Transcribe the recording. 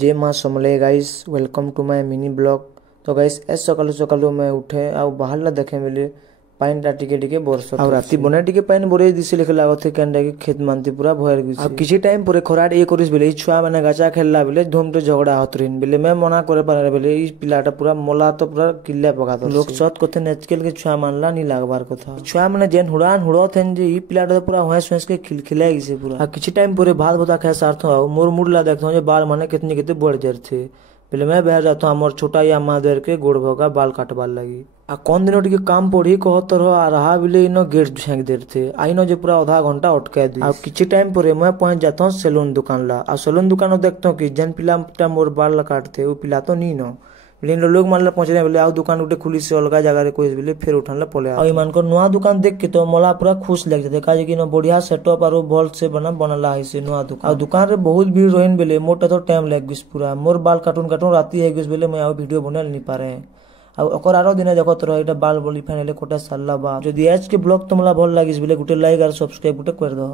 जय माँ Samale guys welcome to my mini blog. तो गाइस एस सकालू सकालू मैं उठे आ बाहर देखे मिले पानी टा टिके टिके बरस आ राती बने टिके पानी बरे दिसे लेखे लागत केनडा के खेत मानती पूरा भयर गइसे आ किछि टाइम परे खराड ए करिस बेले छुआ माने गाचा खेलला बेले धुमटे झगड़ा हतरिन बेले मैं मना करे पारे बेले ई पिलाटा पूरा मोला तो पूरा किल्ला पका दो लोग सत कथे नेचकेल के छुआ मानला नी लागबार कथा छुआ माने जेन हुडान हुडथेन जे ई पिलाटा पूरा होस होस के खिलखिला गइसे पूरा आ किछि टाइम परे भात भता खाय सारथो आ मोर मुडला देखथो जे बाल माने कितने किते बढ़ जरथे पहले मैं बहर जाता हूँ छोटा या महादेव के गोड़ भगा बाल काटबार लगी आ कौन दिन टिके काम पढ़ी कहतर हो आ रहा बिले इनो गेट फेंक देते आईनो जे पूरा आधा घंटा अटका दी आ किछि टाइम परे मैं पहुंच जाता हूँ सैलून दुकान ला आ सैलून दुकान देखता हूँ कि जेन पिला मोर बाल काटते वो पिला तो नी नो लेकिन लोग मान पहुंचे बोले आ दुकान उठे खुली से अलग जगह कोई बोले फिर उठाने पड़े आ मान को नुआ दुकान देख के तो मला पूरा खुश लग जाते काजे कि बढ़िया सेटअप और भल से बनला है से नुआ दुकान आ दुकान रे बहुत भीड़ रहन बेले मोटा तो टाइम लग गइस पूरा मोर बाल काटून राती है गइस बेले मैं आ वीडियो बनल नहीं पारे आ ओकर आरो दिन देखत रह एटा बाल बली फाइनली कोटा साला बा जदि आज के ब्लॉग तुमला भल लागिस बेले गुटे लाइक और सब्सक्राइब गुटे कर दो।